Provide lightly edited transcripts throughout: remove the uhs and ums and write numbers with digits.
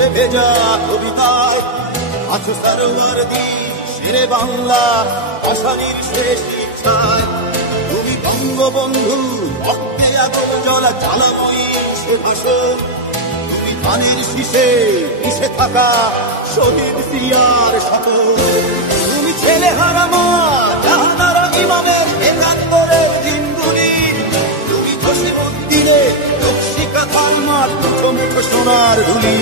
জলে ভেজা কবিতায় আছো সরোয়ারদি শেরে বাংলা আশানির শেষ ইচ্ছায়। তুমি বঙ্গবন্ধু রক্তে আগুন জ্বলা জ্বালাময়ী সে ভাষণ। তুমি ধানের শীষে মিশে থাকা শহীদ জিয়ার শপথ। তুমি ছেলে হারা মা জাহানারা ইমামের একাত্তরের দিনগুলি। তুমি জসীমউদ্দিনে নকশিকা থালমার মুঠো মুঠো সোনার ধুলি।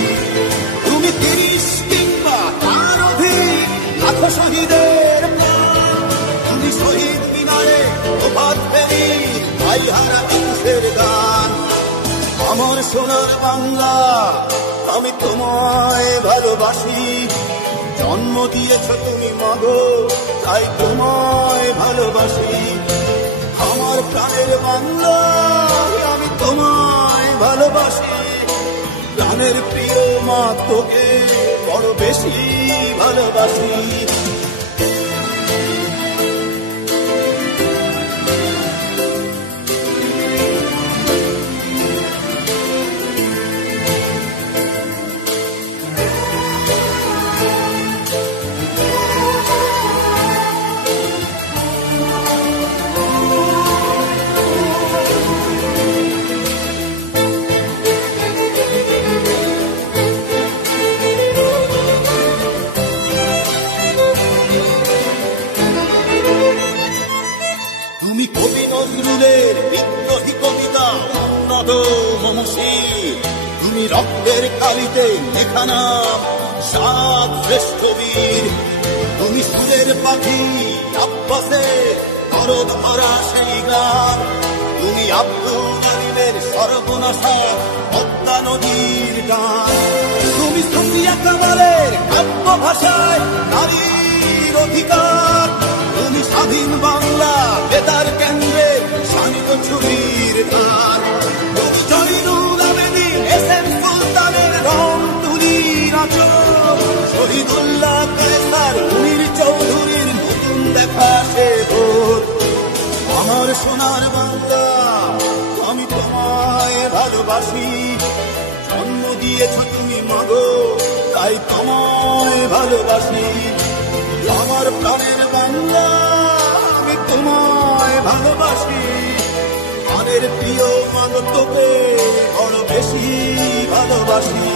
তুমি ৩০ কিংবা তার অধিক লাখো শহীদের প্রাণ। তুমি শহীদ মিনারে প্রভাত ফেরির ভাই হারা মানুষের গান। আমার সোনার বাংলা আমি তোমায় ভালোবাসি। জন্ম দিয়েছ তুমি মাগো তাই তোমায় ভালোবাসি। আমার প্রাণের বাংলা আমি তোমায় ভালোবাসি। প্রাণের প্রিয় মা তোকে বড় বেশি ভালোবাসি। তুমি কবি নজরুলের বিদ্রোহী কবিতা উন্নত মমশীল। তুমি রক্তের কালিতে লেখা নাম সাত শ্রেষ্ঠ বীর। তুমি সুরের পাখি আব্বাসের দরদ ভরা সেই গান। তুমি আব্দুল কারিমের সর্বনাশা পদ্মা নদীর গান। তুমি সুফিয়া কামালের কাব্য ভাষায় নারীর অধিকার। তুমি স্বাধীন বাংলা বেতার কেন্দ্রে শানিত ছবির ধার। তুমি জয়নুল আবেদিন এস.এম. সুলতানের রং তুলির আঁচল। শহীদুল্লাহ কায়সার মুনির চৌধুরীর নতুন দেখা সে ভোর। আমার সোনার বাংলা আমি তোমায় ভালোবাসি। জন্ম দিয়েছ তুমি মাগো তাই তোমায় ভালোবাসি। আমার প্রাণের বাংলা আমি তোমায় ভালোবাসি। প্রাণের প্রিয় মাগো তোকে বড় বেশি ভালোবাসি।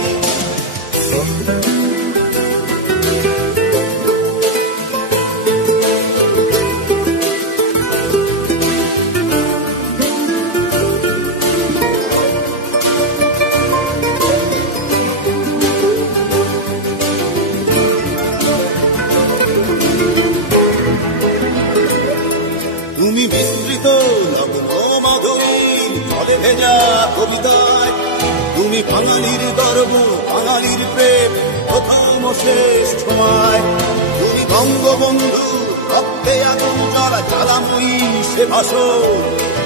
তুমি বিস্তৃত লগ্ন মাধুরীর জলে ভেজা কবিতায়। তুমি বাঙালির গর্ব বাঙালির প্রেম প্রথম শেষ ছোঁয়ায়। তুমি বঙ্গবন্ধু রক্তে আগুন জ্বলা জ্বালাময়ী সে ভাষণ।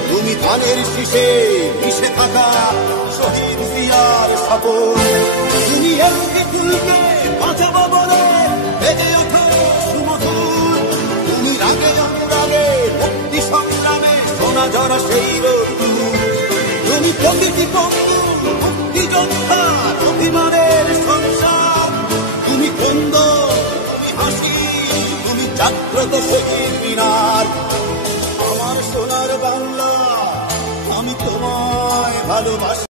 তুমি ধানের শীষে মিশে থাকা শহীদ জিয়ার শপথ। তুমি একটি ফুলকে বাঁচাবো বলে বেজে ওঠো সুমধুর। তুমি রাগে অনুরাগে মুক্তি সংগ্রামে সোনা ঝরা সেই রোদ্দুর। তুমি প্রকৃতি বন্ধু মুক্তিযোদ্ধার অভিমানের সংসার। তুমি কন্দ তুমি হাসি তুমি জাগ্রত শহীদ মিনার। আমার সোনার বাংলা আমি তোমায় ভালোবাসি।